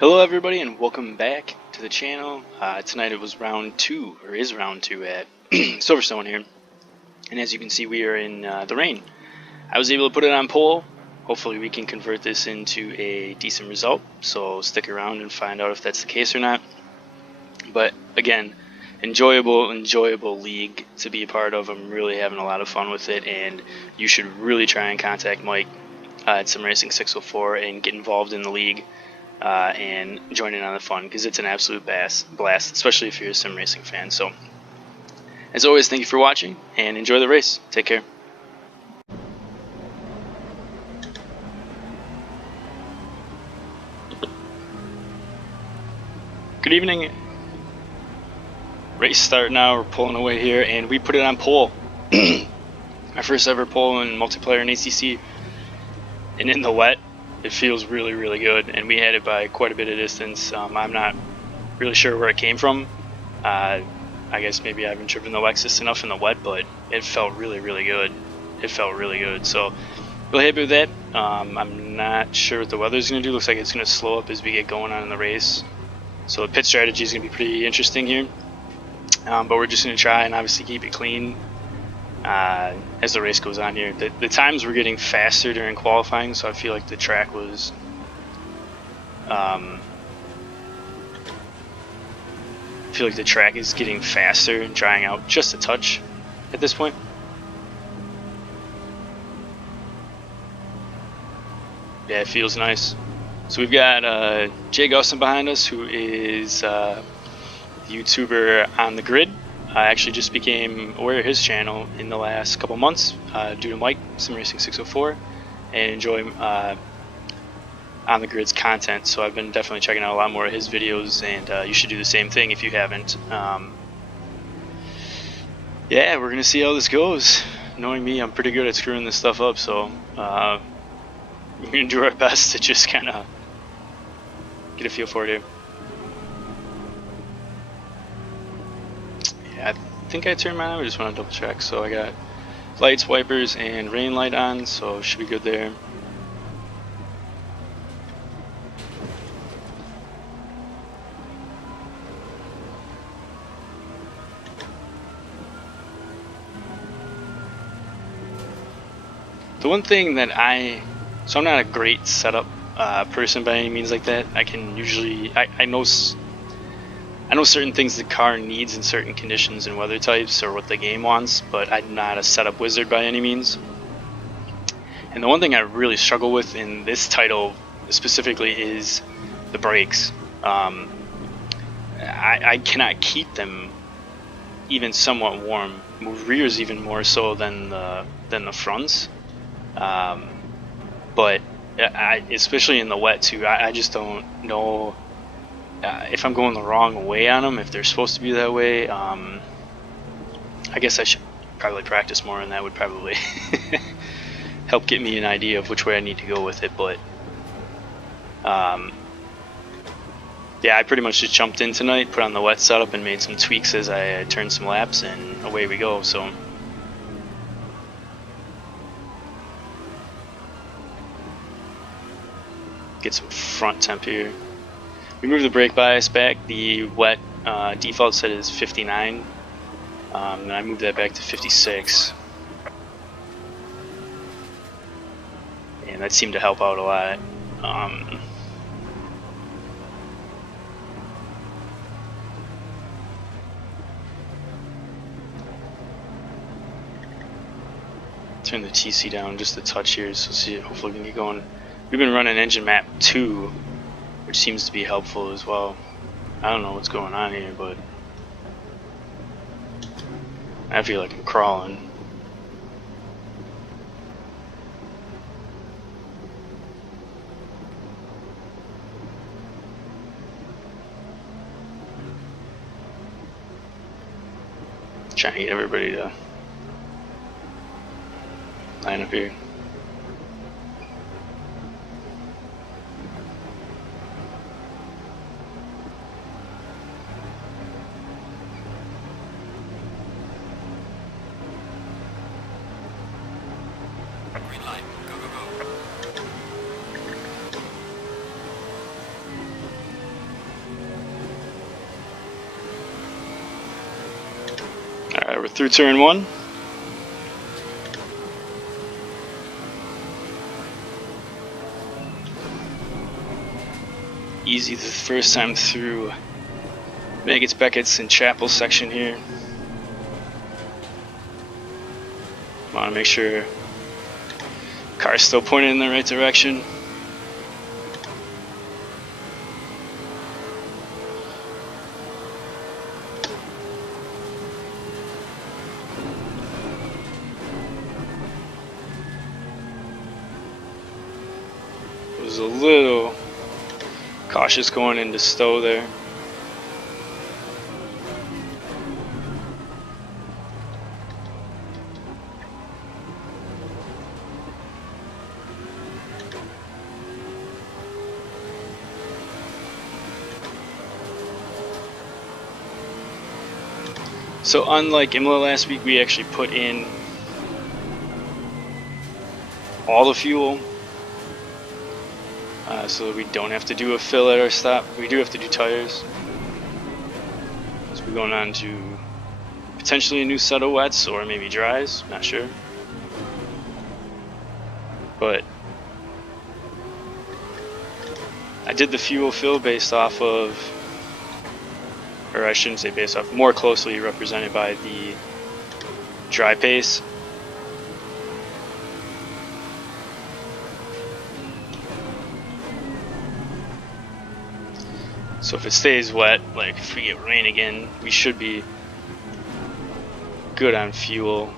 Hello everybody and welcome back to the channel. Tonight it was round 2, or is round 2 at Silverstone here. And as you can see, we are in the rain. I was able to put it on pole. Hopefully we can convert this into a decent result. So stick around and find out if that's the case or not. But again, enjoyable league to be a part of. I'm really having a lot of fun with it, and you should really try and contact Mike at SimRacing604 and get involved in the league. And join in on the fun, because it's an absolute blast, especially if you're a sim racing fan. So, as always, thank you for watching, and enjoy the race. Take care. Good evening. Race start now. We're pulling away here, and we put it on pole. My first ever pole in multiplayer in ACC, and in the wet. It feels really good, and we had it by quite a bit of distance. I'm not really sure where it came from. I guess maybe I haven't driven the Lexus enough in the wet, but it felt really good. It felt really good. So really happy with that. I'm not sure what the weather's going to do. Looks like it's going to slow up as we get going on in the race. So the pit strategy is going to be pretty interesting here. But we're just going to try and obviously keep it clean as the race goes on here. The times were getting faster during qualifying, so I feel like the track was is getting faster and drying out just a touch at this point. Yeah, it feels nice. So we've got Jay Gusson behind us, who is the YouTuber On The Grid. I actually just became aware of his channel in the last couple months due to Mike, SimRacing604, and enjoy On The Grid's content. So I've been definitely checking out a lot more of his videos, and you should do the same thing if you haven't. Yeah, we're going to see how this goes. Knowing me, I'm pretty good at screwing this stuff up, so we're going to do our best to just kind of get a feel for it here. I think I turned mine on. I just want to double check. So I got lights, wipers, and rain light on, so should be good there. The one thing that so I'm not a great setup person by any means like that. I can usually, I know certain things the car needs in certain conditions and weather types, or what the game wants, but I'm not a setup wizard by any means. And the one thing I really struggle with in this title specifically is the brakes. I cannot keep them even somewhat warm. Rears even more so than the fronts. But especially in the wet too, I just don't know if I'm going the wrong way on them, if they're supposed to be that way. I guess I should probably practice more, and that would probably help get me an idea of which way I need to go with it. But yeah, I pretty much just jumped in tonight, put on the wet setup, and made some tweaks as I turned some laps, and away we go. So get some front temp here. We moved the brake bias back. The wet default set is 59, and I moved that back to 56, and that seemed to help out a lot. Turn the TC down just a touch here, so see, hopefully we can get going. We've been running engine map 2, which seems to be helpful as well. I don't know what's going on here, but I feel like I'm crawling. Trying to get everybody to line up here. Green light, go, go, go. we're through turn 1. Easy the first time through Meggetts, Beckett's, and Chapel section here. Want to make sure car's still pointed in the right direction. Was a little cautious going into Stowe there. So unlike Imola last week, we actually put in all the fuel. So that we don't have to do a fill at our stop. We do have to do tires. So we're going on to potentially a new set of wets or maybe dries, not sure. But I did the fuel fill based off of, or I shouldn't say based off, more closely represented by the dry pace. So if it stays wet, like if we get rain again, we should be good on fuel.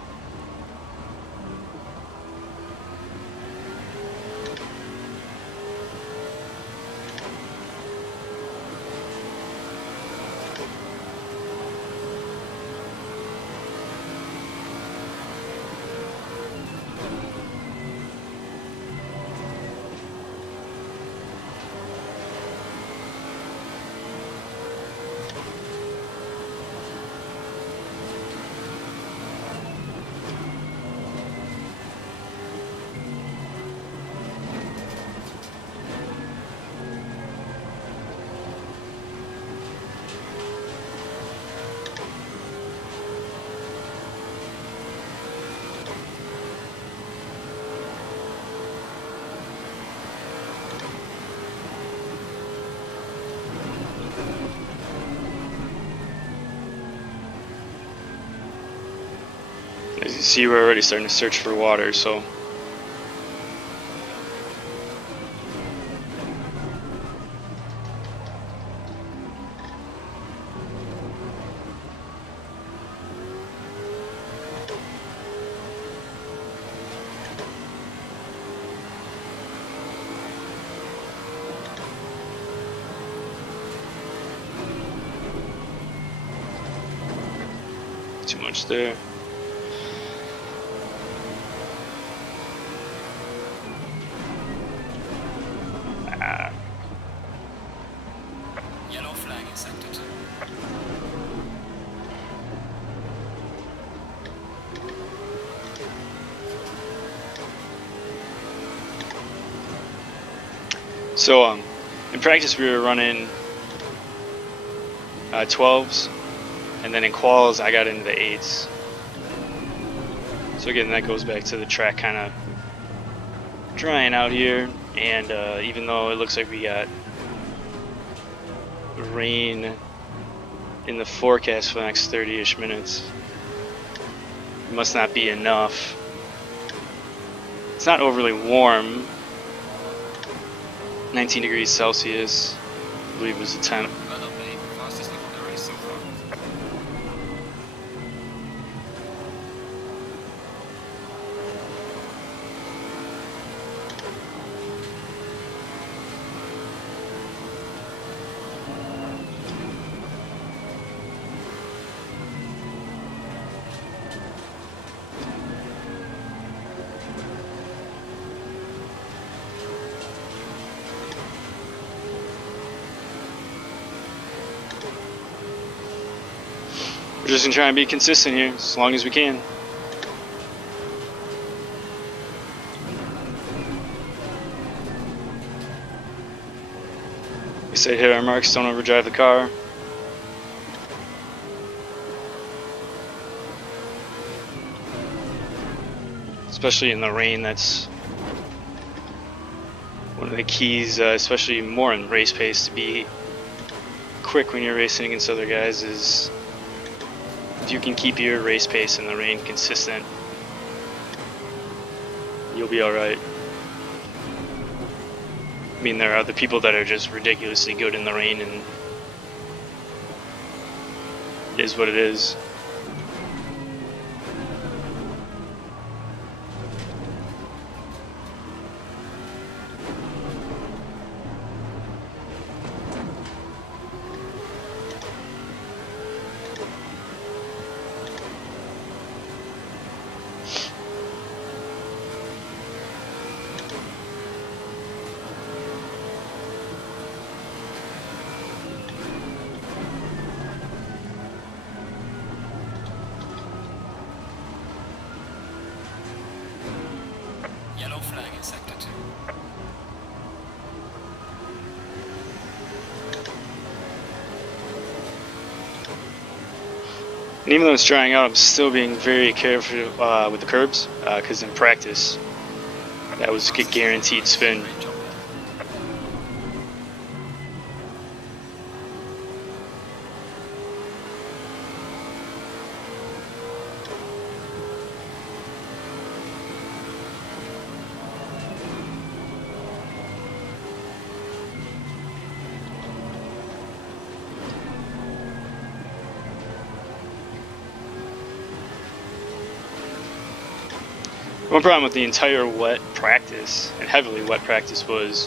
As you see, we're already starting to search for water, so too much there. Yellow flag accepted. So in practice we were running 12s, and then in quals I got into the 8s. So again, that goes back to the track kind of drying out here, and even though it looks like we got rain in the forecast for the next 30-ish minutes, it must not be enough. It's not overly warm. 19 degrees Celsius, I believe was the temp. Well done, mate. Fastest lap of the race so far. We're just gonna try and be consistent here as long as we can. We say hit our marks, don't overdrive the car. especially in the rain. That's one of the keys, especially more in race pace, to be quick when you're racing against other guys, is if you can keep your race pace in the rain consistent, you'll be alright. I mean, there are other people that are just ridiculously good in the rain, and it is what it is. Yellow flag in sector 2. And even though it's drying out, I'm still being very careful with the curbs, because in practice, that was a guaranteed spin. Great job there. One problem with the entire wet practice, and heavily wet practice, was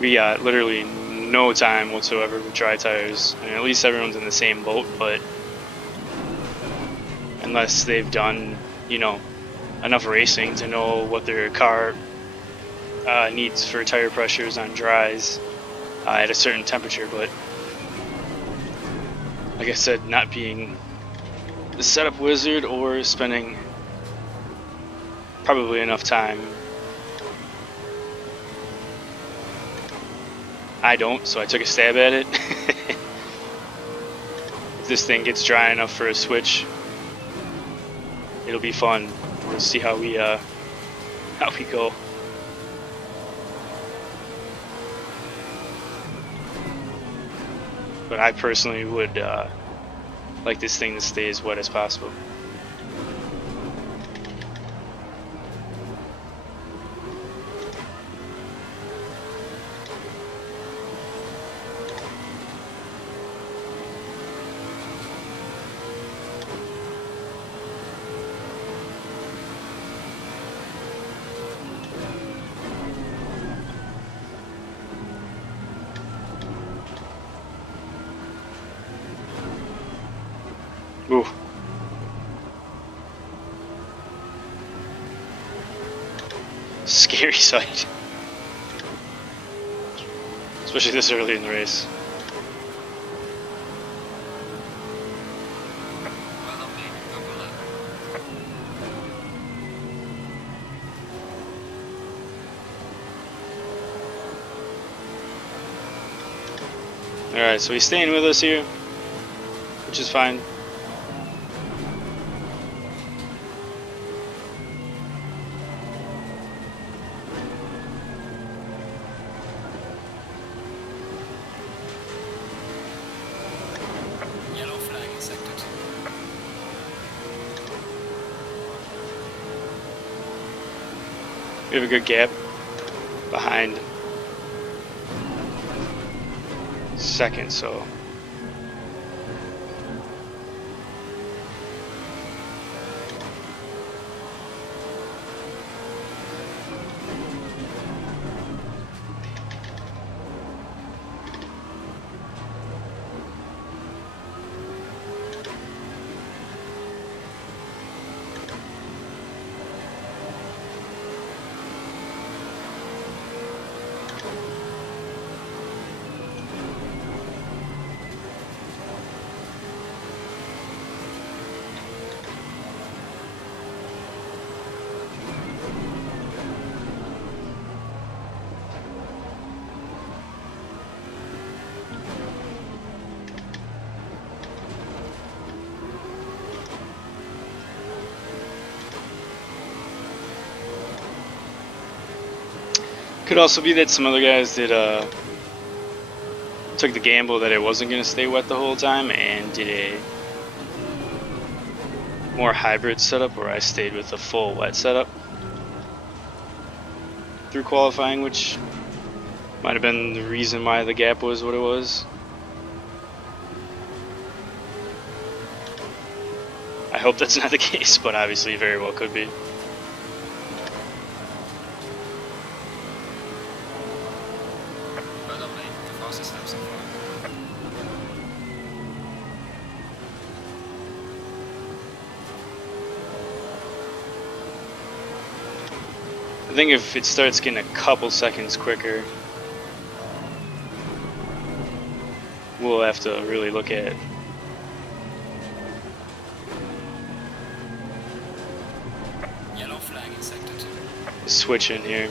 we got literally no time whatsoever with dry tires. I mean, at least everyone's in the same boat, but unless they've done, you know, enough racing to know what their car needs for tire pressures on dries at a certain temperature. But like I said, not being the setup wizard or spending probably enough time. I don't, so I took a stab at it. If this thing gets dry enough for a switch, it'll be fun. We'll see how we go. But I personally would like this thing to stay as wet as possible. Ooh. Scary sight. Especially this early in the race. Well done, mate. Good work. Alright, so he's staying with us here, which is fine. Yellow flag in sector 2. We have a good gap behind second, so Could also be that some other guys did took the gamble that it wasn't going to stay wet the whole time and did a more hybrid setup where I stayed with a full wet setup through qualifying, which might have been the reason why the gap was what it was. I hope that's not the case, but obviously very well could be. Well done, mate. The fastest lap so far. I think if it starts getting a couple seconds quicker, we'll have to really look at Yellow flag in sector 2. switching here.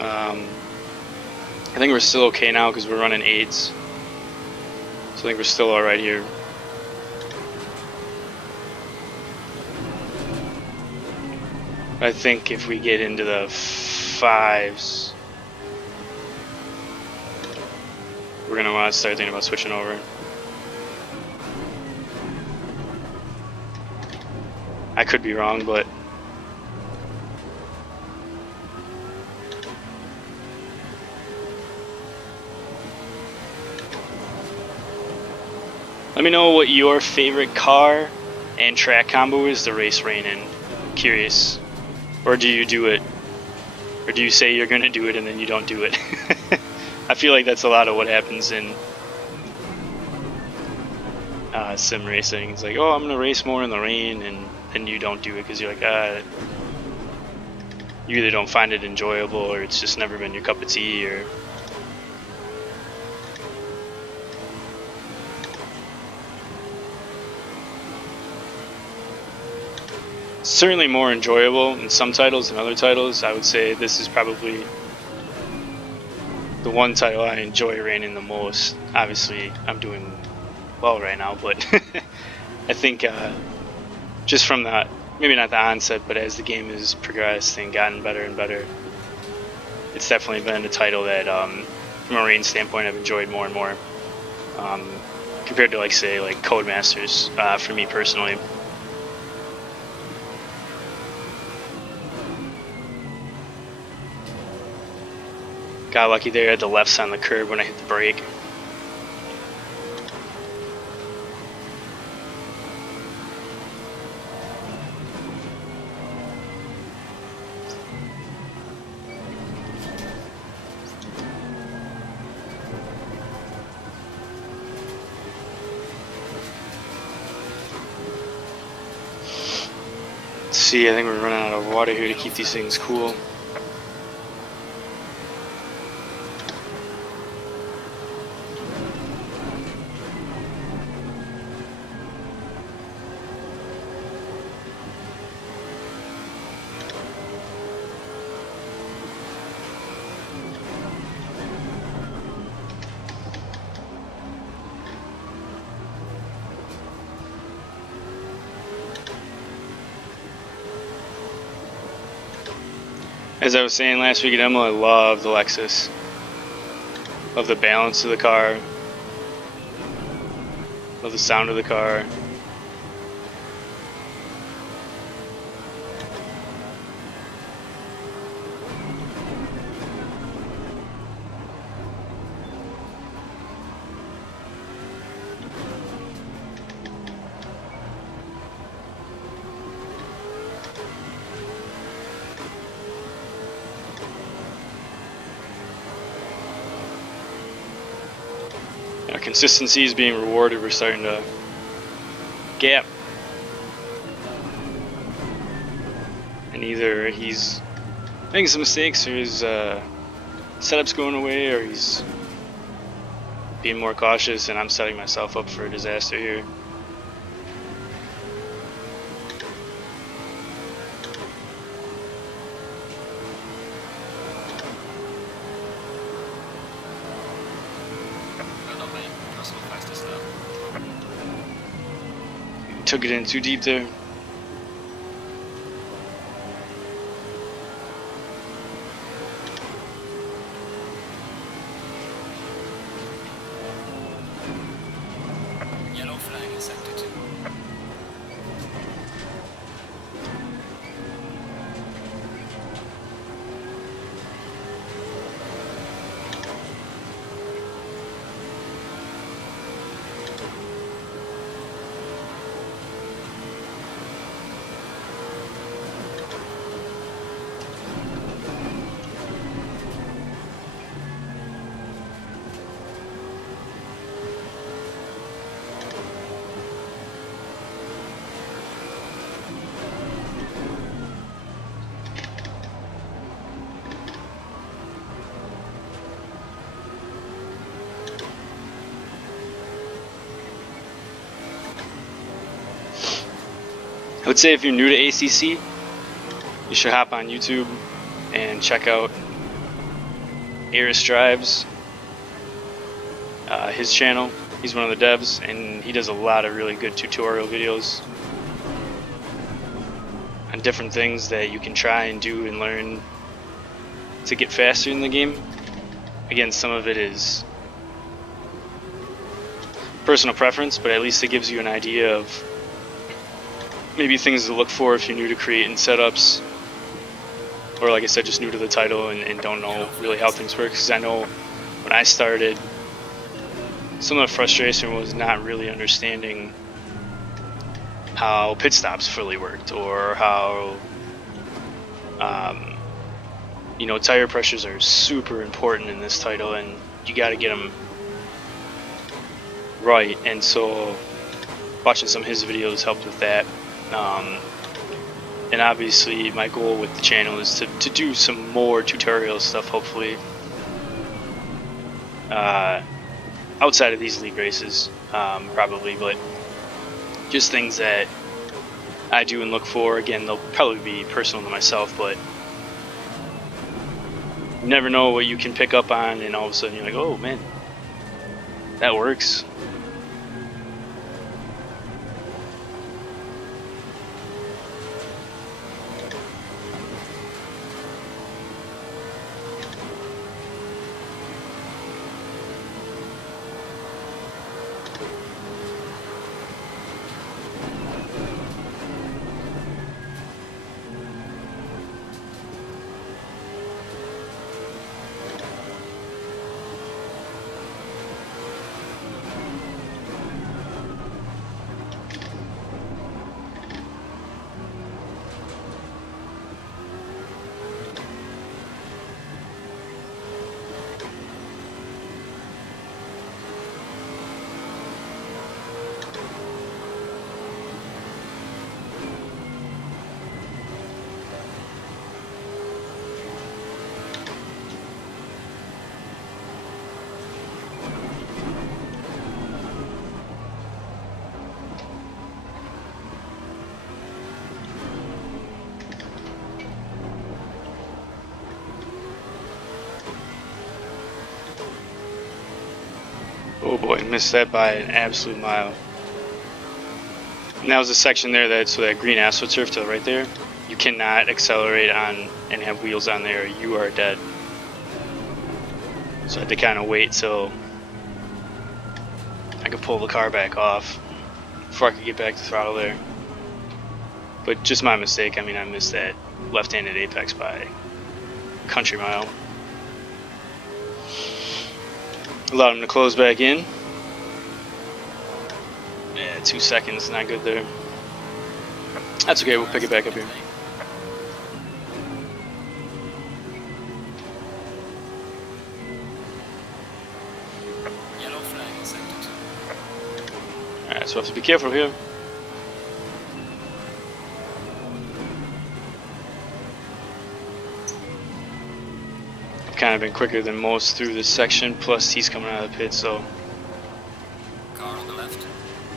I think we're still okay now because we're running 8s. So I think we're still alright here. I think if we get into the 5s, we're going to want to start thinking about switching over. I could be wrong, but let me know what your favorite car and track combo is to race rain in. Curious. Or do you do it? Or do you say you're going to do it and then you don't do it? I feel like that's a lot of what happens in sim racing. It's like, oh, I'm going to race more in the rain, and then you don't do it because you're like, you either don't find it enjoyable or it's just never been your cup of tea, or certainly more enjoyable in some titles than other titles. I would say this is probably the one title I enjoy raining the most. Obviously, I'm doing well right now, but I think just from the, maybe not the onset, but as the game has progressed and gotten better and better, it's definitely been a title that, from a rain standpoint, I've enjoyed more and more, compared to, like, say, like Codemasters, for me personally. Got lucky there at the left side on the curb when I hit the brake. Let's see, I think we're running out of water here to keep these things cool. As I was saying last week at Emma, I love the Lexus. Love the balance of the car. Love the sound of the car. Consistency is being rewarded. We're starting to gap, and either he's making some mistakes, or his setup's going away, or he's being more cautious, and I'm setting myself up for a disaster here. Took it in too deep there. Yellow flag in sector 2. I would say if you're new to ACC, you should hop on YouTube and check out Iris Drives, his channel. He's one of the devs, and he does a lot of really good tutorial videos on different things that you can try and do and learn to get faster in the game. Again, some of it is personal preference, but at least it gives you an idea of maybe things to look for if you're new to creating setups, or like I said, just new to the title and don't know really how things work. Because I know when I started, some of the frustration was not really understanding how pit stops fully worked, or how you know, tire pressures are super important in this title, and you got to get them right. And so watching some of his videos helped with that. And obviously my goal with the channel is to do some more tutorial stuff, hopefully, outside of these league races, probably, but just things that I do and look for. Again, they'll probably be personal to myself, but you never know what you can pick up on, and all of a sudden you're like, oh man, that works. Oh boy, missed that by an absolute mile. And that was a section there so that green astroturf to the right there, you cannot accelerate on and have wheels on there, you are dead. So I had to kind of wait till I could pull the car back off before I could get back to throttle there. But just my mistake. I mean, I missed that left-handed apex by a country mile. Allowed him to close back in. Yeah, 2 seconds, not good there. That's okay, we'll pick it back up here. Yellow flag in sector 2. Alright, so I have to be careful here. Kind of been quicker than most through this section, plus he's coming out of the pit, so Car on the left.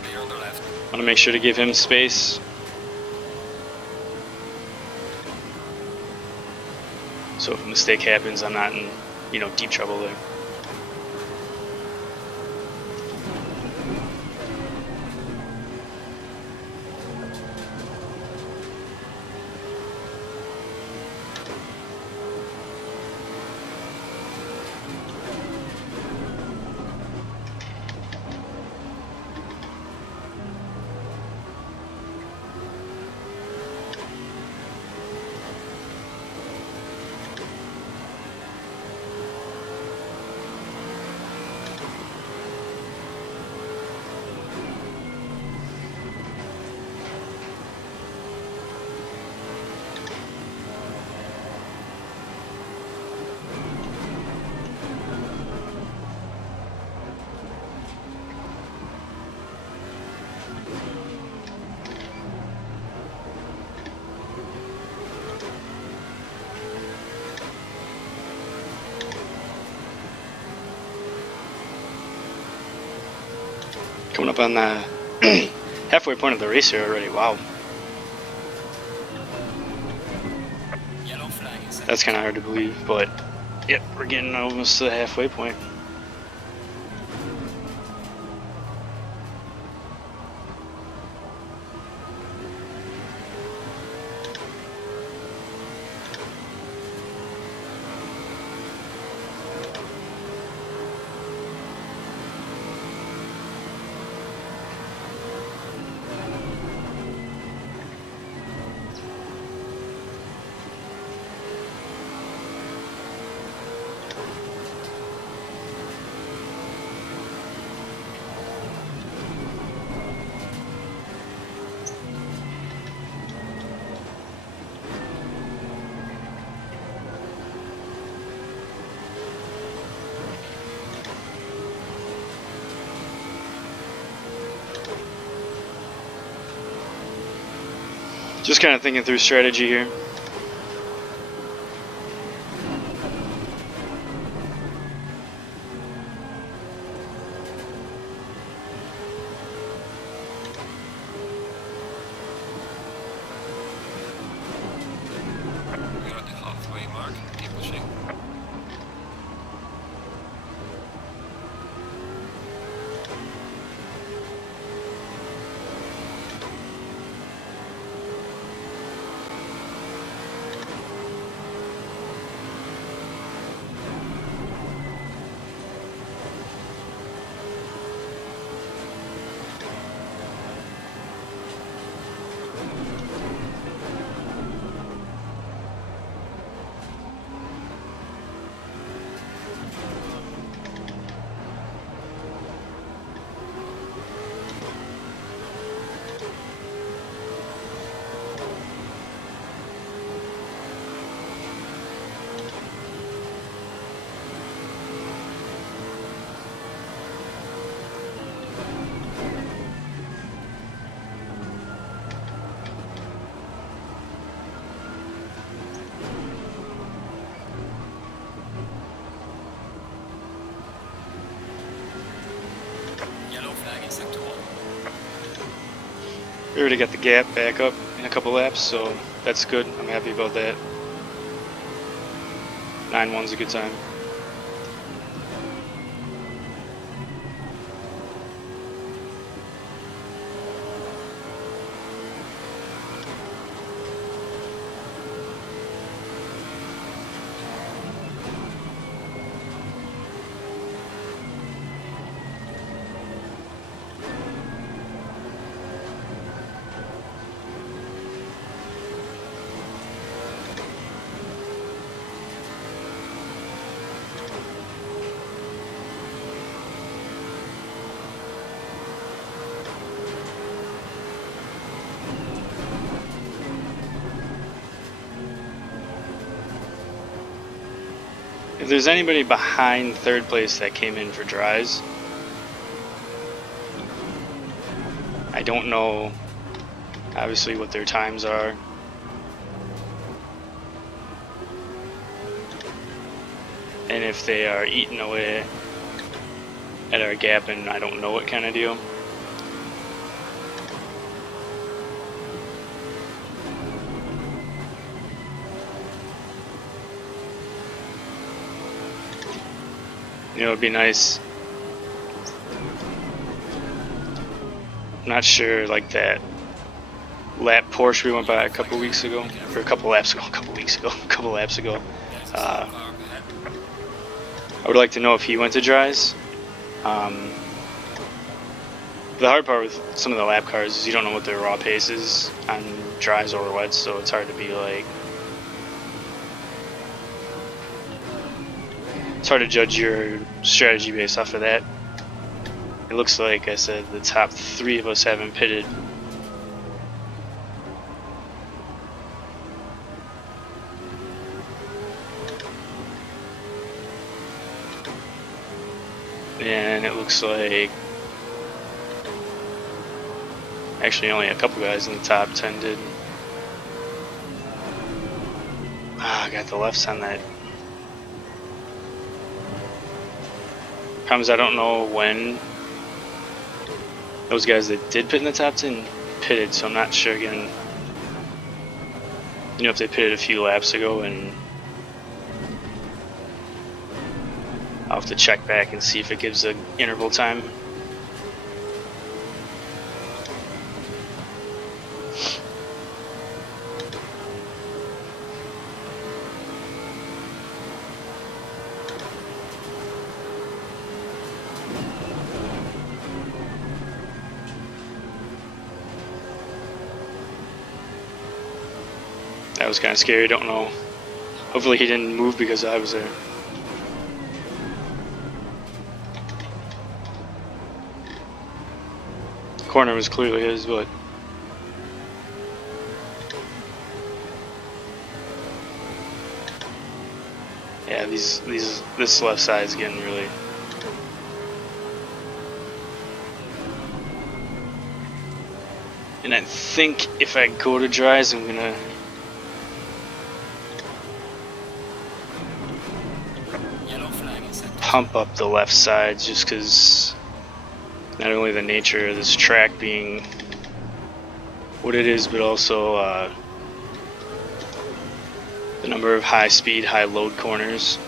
Clear on the left. I want to make sure to give him space. So if a mistake happens, I'm not in, you know, deep trouble there. Coming up on the halfway point of the race here already. Wow. Yellow flag is set. That's kind of hard to believe, but yep, we're getting almost to the halfway point. Just kind of thinking through strategy here. We're at the halfway mark. Keep pushing. Yellow flag is set to 1. We already got the gap back up in a couple laps, so that's good. I'm happy about that. 9-1's a good time. If there's anybody behind third place that came in for dries, I don't know obviously what their times are. And if they are eating away at our gap, and I don't know what kind of deal. You know, it'd be nice. I'm not sure, like that lap Porsche we went by a couple weeks ago, or a couple laps ago, a couple laps ago. I would like to know if he went to dries. The hard part with some of the lap cars is you don't know what their raw pace is on dries or wets, so it's hard to be like. It's hard to judge your strategy based off of that. It looks like I said the top 3 of us haven't pitted. And it looks like actually only a couple guys in the top 10 did. I got the lefts on that. Problem is I don't know when those guys that did pit in the top 10 pitted, so I'm not sure again, you know, if they pitted a few laps ago, and I'll have to check back and see if it gives an interval time. That was kind of scary, don't know. Hopefully he didn't move because I was there. Corner was clearly his, but yeah, this left side is getting really. And I think if I go to dries, I'm gonna pump up the left side, just because not only the nature of this track being what it is, but also the number of high speed, high load corners.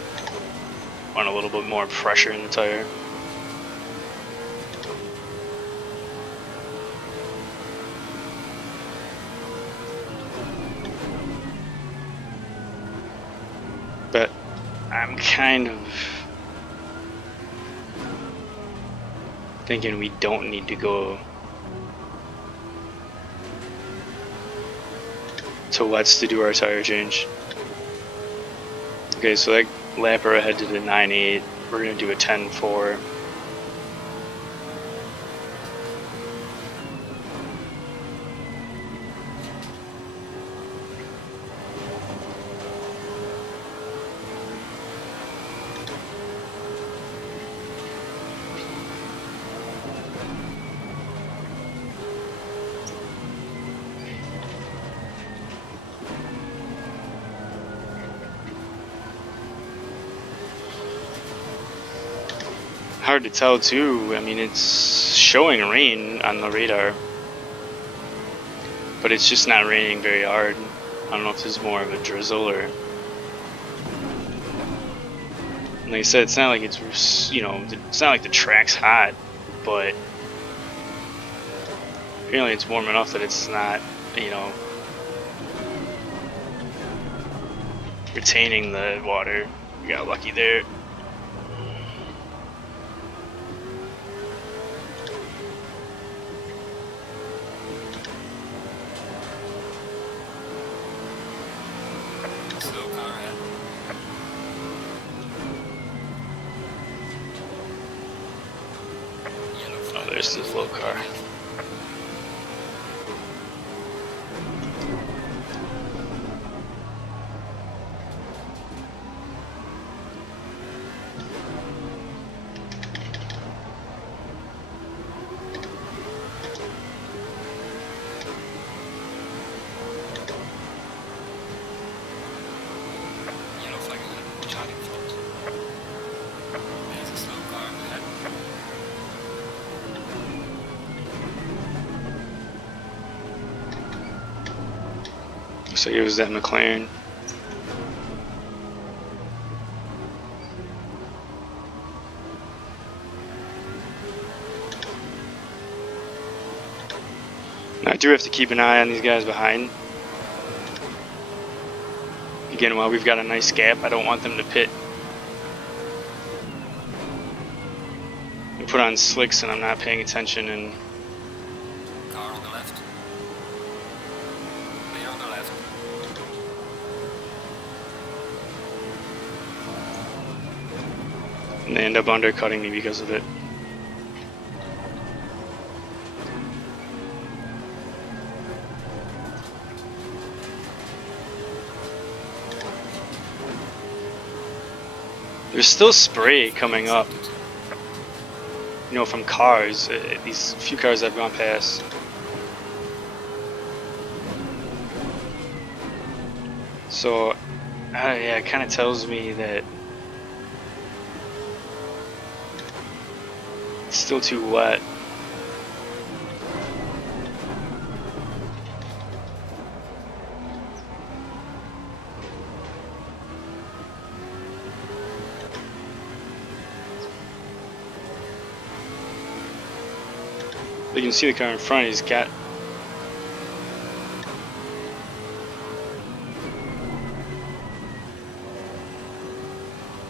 Want a little bit more pressure in the tire. But I'm kind of thinking we don't need to go to wets to do our tire change. Okay, so that lapper ahead did a 9.8. We're gonna do a 10.4. Hard to tell too. I mean, it's showing rain on the radar, but it's just not raining very hard. I don't know if there's more of a drizzle or. Like I said, it's not like it's, you know, it's not like the track's hot, but apparently it's warm enough that it's not, you know, retaining the water. We got lucky there. There's the slow car. So it was that McLaren. Now I do have to keep an eye on these guys behind. Again, while we've got a nice gap, I don't want them to pit and put on slicks and I'm not paying attention and Car on the left. Clear on the left. and they end up undercutting me because of it. There's still spray coming up, you know, from cars, these few cars I've gone past. So, yeah, it kind of tells me that it's still too wet. You can see the car in front. He's got.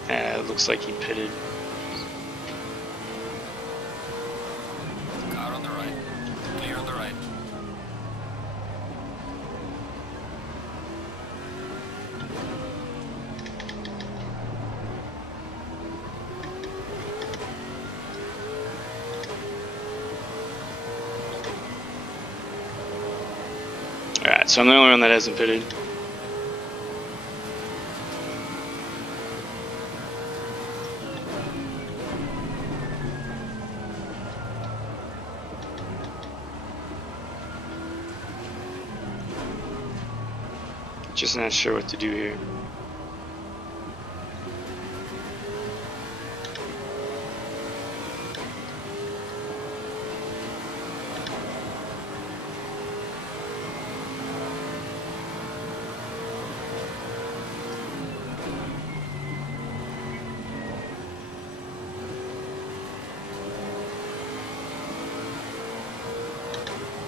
It looks like he pitted. Car on the right. Clear on the right. Alright, so I'm the only one that hasn't pitted. Just not sure what to do here.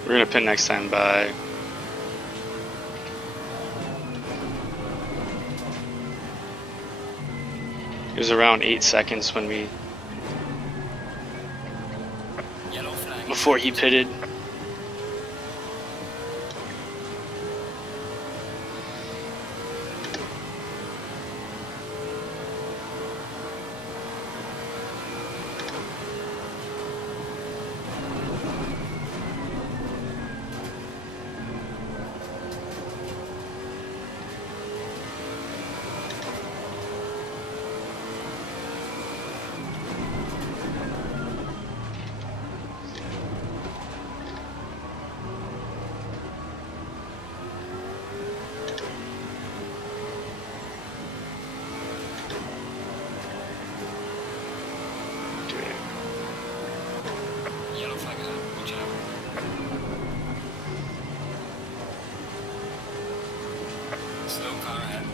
We're gonna pin next time by. It was around 8 seconds when we. Yellow flag. Before he pitted. Yellow flag ahead. Watch out. Slow car ahead.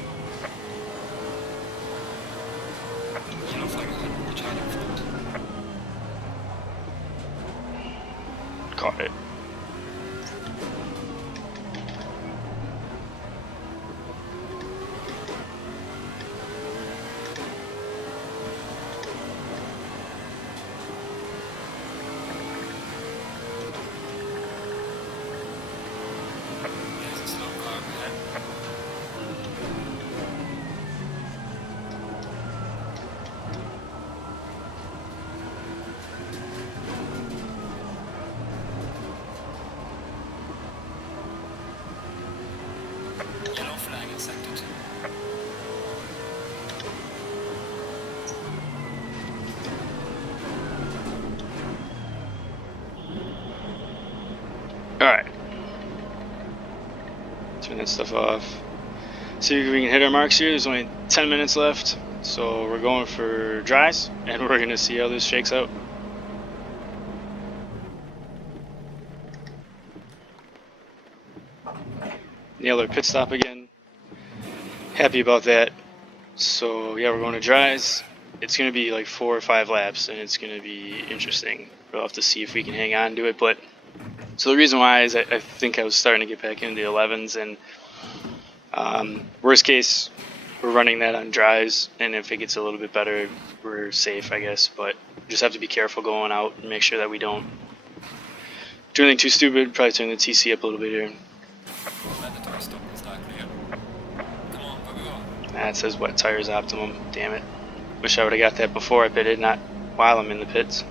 Yellow flag ahead. Watch out in front. Caught it. There's a slow car ahead. Yellow flag in sector 2. Alright. Turn that stuff off. See if we can hit our marks here. There's only 10 minutes left. So we're going for dries and we're going to see how this shakes out. Nailed our pit stop again. Happy about that. So yeah, we're going to dries. It's going to be like 4 or 5 laps and it's going to be interesting. We'll have to see if we can hang on to it. But so the reason why is I think I was starting to get back into the 11s, and worst case, we're running that on dries, and if it gets a little bit better, we're safe, I guess. But just have to be careful going out and make sure that we don't do anything too stupid. Probably turn the TC up a little bit here. Mandatory stop and start clear. Come on, where we go? That says wet tires optimum. Damn it. Wish I would have got that before I pitted, not while I'm in the pits.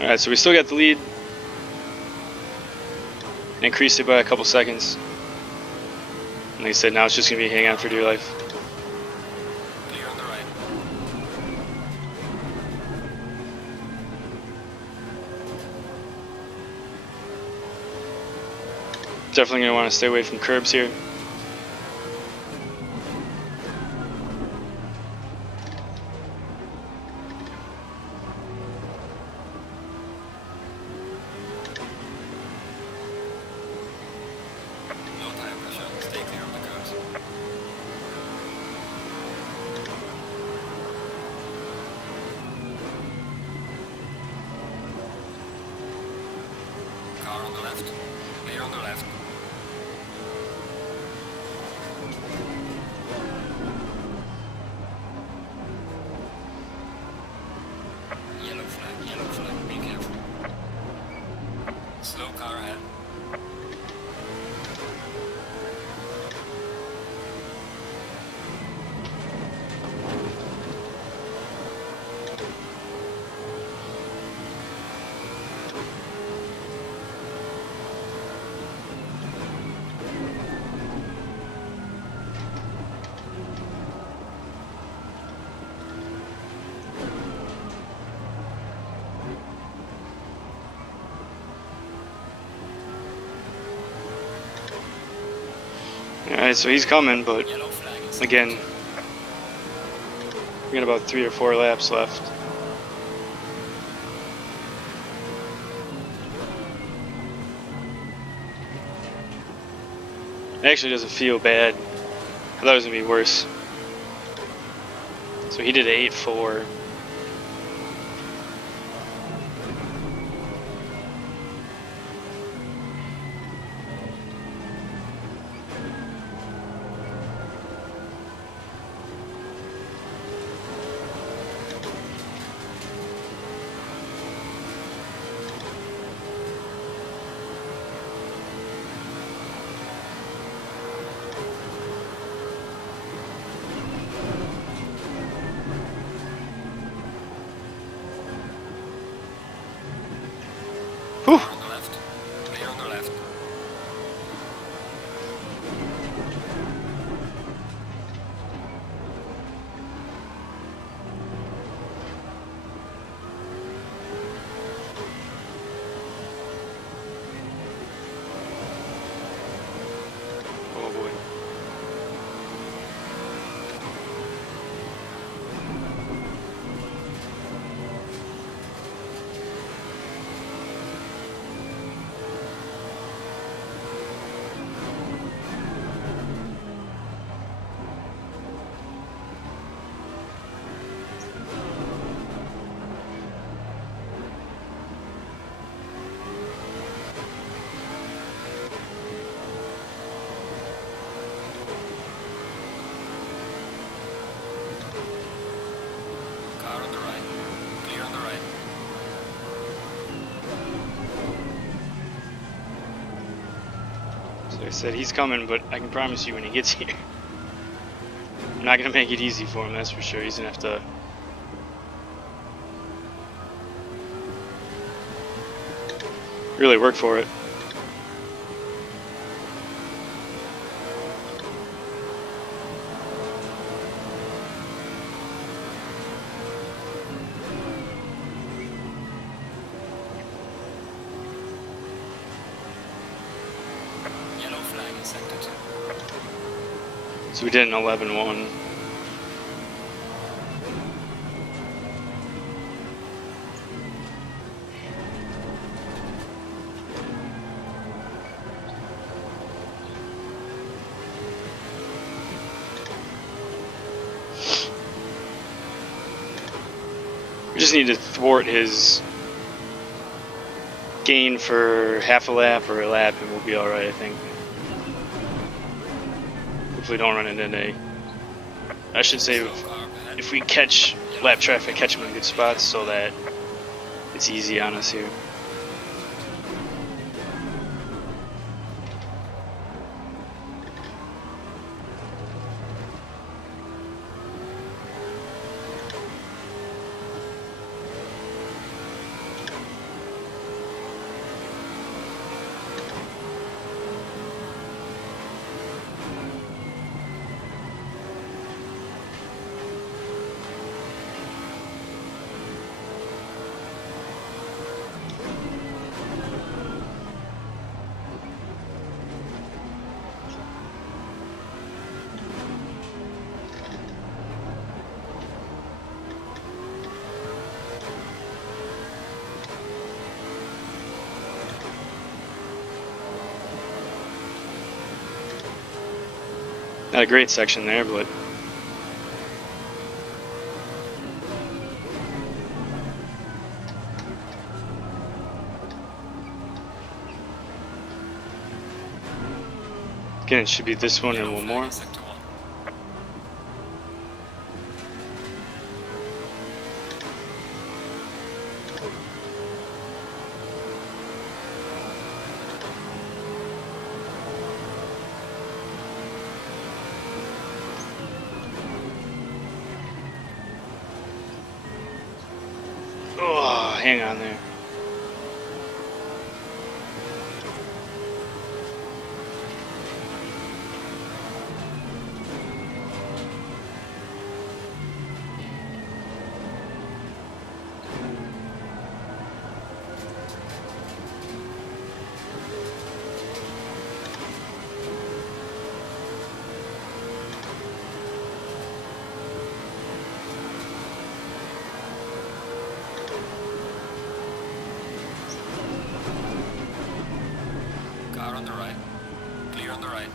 Alright, so we still got the lead. Increased it by a couple seconds. And like I said, now it's just going to be hang on for dear life. Clear on the right. Definitely going to want to stay away from curbs here. No tire pressure. Stay clear of the curves. Car on the left. Clear on the left. Yellow flag, be careful. Slow car ahead. Alright, so he's coming, but Yellow flag is again, we got about 3 or 4 laps left. It actually doesn't feel bad. I thought it was going to be worse. So he did an 8.4. Whew. car on the left. Clear on the left. Oh boy. Car on the right. Clear on the right. So I said he's coming, but I can promise you when he gets here, I'm not going to make it easy for him, that's for sure. He's going to have to really work for it. Yellow flag in sector 2. So we did an 11.1. We just need to thwart his gain for half a lap or a lap and we'll be alright, I think. Hopefully don't run into a... I should say if we catch lap traffic, catch them in good spots so that it's easy on us here. Not a great section there, but again, it should be this one and one more. Sector 1. Oh, hang on there. Car on the right. Clear on the right.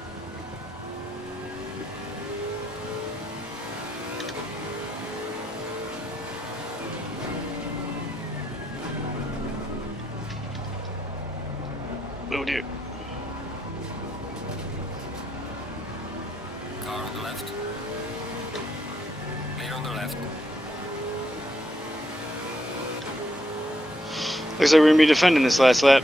Oh dear. Car on the left. Clear on the left. Looks like we're gonna be defending this last lap.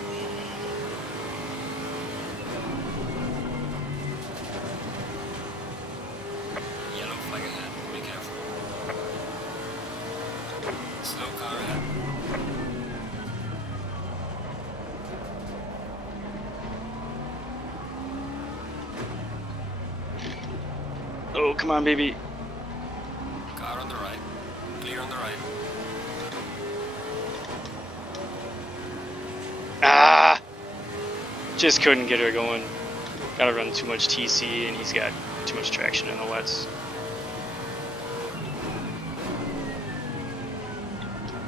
Yellow flag ahead. Be careful. Slow car ahead. Oh, come on, baby. Car on the right. Clear on the right. Ah! Just couldn't get her going. Gotta run too much TC, and he's got too much traction in the wets.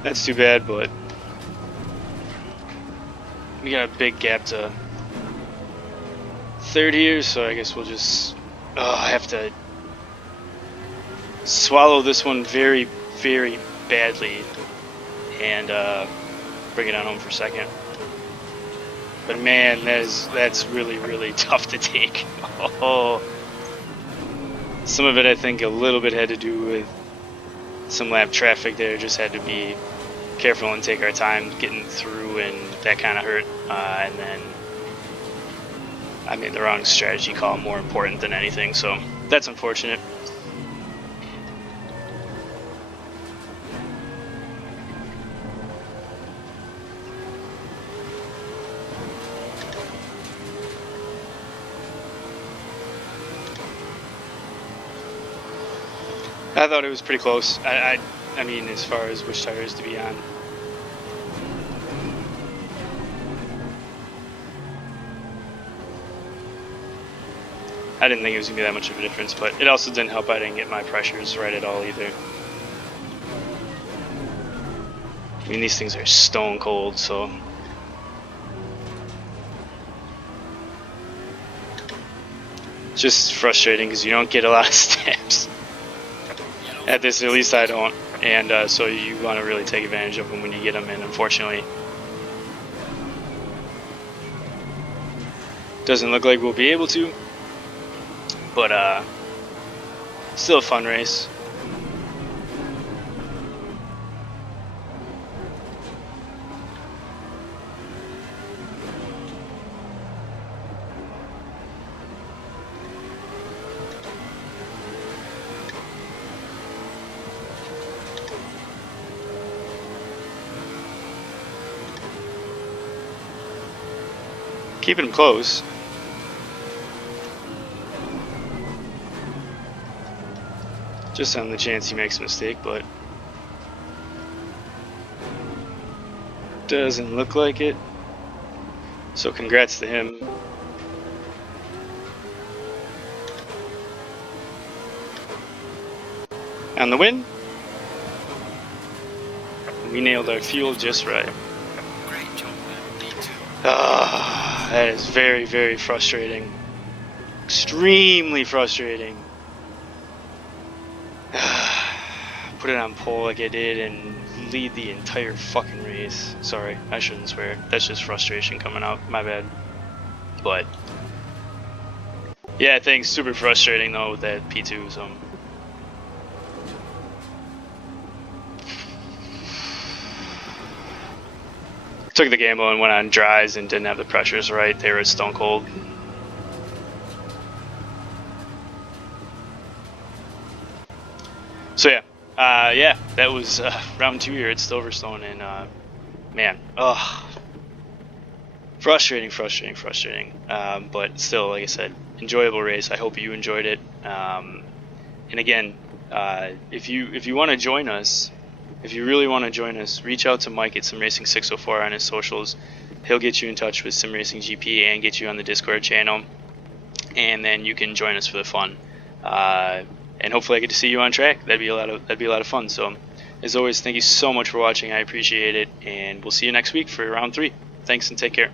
That's too bad, but we got a big gap to third here, so I guess we'll just. Oh, I have to swallow this one very, very badly and bring it on home for second. But man, that's really, really tough to take. Oh, some of it I think a little bit had to do with some lap traffic there. Just had to be careful and take our time getting through, and that kind of hurt. And then I made the wrong strategy call more important than anything, so that's unfortunate. I thought it was pretty close. I mean, as far as which tires to be on. I didn't think it was going to be that much of a difference, but it also didn't help I didn't get my pressures right at all either. I mean, these things are stone cold, so. It's just frustrating because you don't get a lot of steps. At this, at least I don't, and so you want to really take advantage of them when you get them, and unfortunately doesn't look like we'll be able to, but still a fun race. Keeping him close. Just on the chance he makes a mistake, but doesn't look like it. So congrats to him. On the win. We nailed our fuel just right. Great job, man. Me too. Ah, that is very, very frustrating. extremely frustrating. Put it on pole like I did and lead the entire fucking race. Sorry, I shouldn't swear. That's just frustration coming out. My bad. But yeah, things super frustrating though with that P2. So took the gamble and went on dries and didn't have the pressures right. They were stone cold. So yeah, that was round 2 here at Silverstone, and man, frustrating. But still, like I said, enjoyable race. I hope you enjoyed it. And again, if you want to join us, if you really want to join us, reach out to Mike at SimRacing604 on his socials. He'll get you in touch with SimRacing GP and get you on the Discord channel, and then you can join us for the fun. And hopefully I get to see you on track. That'd be a lot of fun. So, as always, thank you so much for watching. I appreciate it, and we'll see you next week for round 3. Thanks and take care.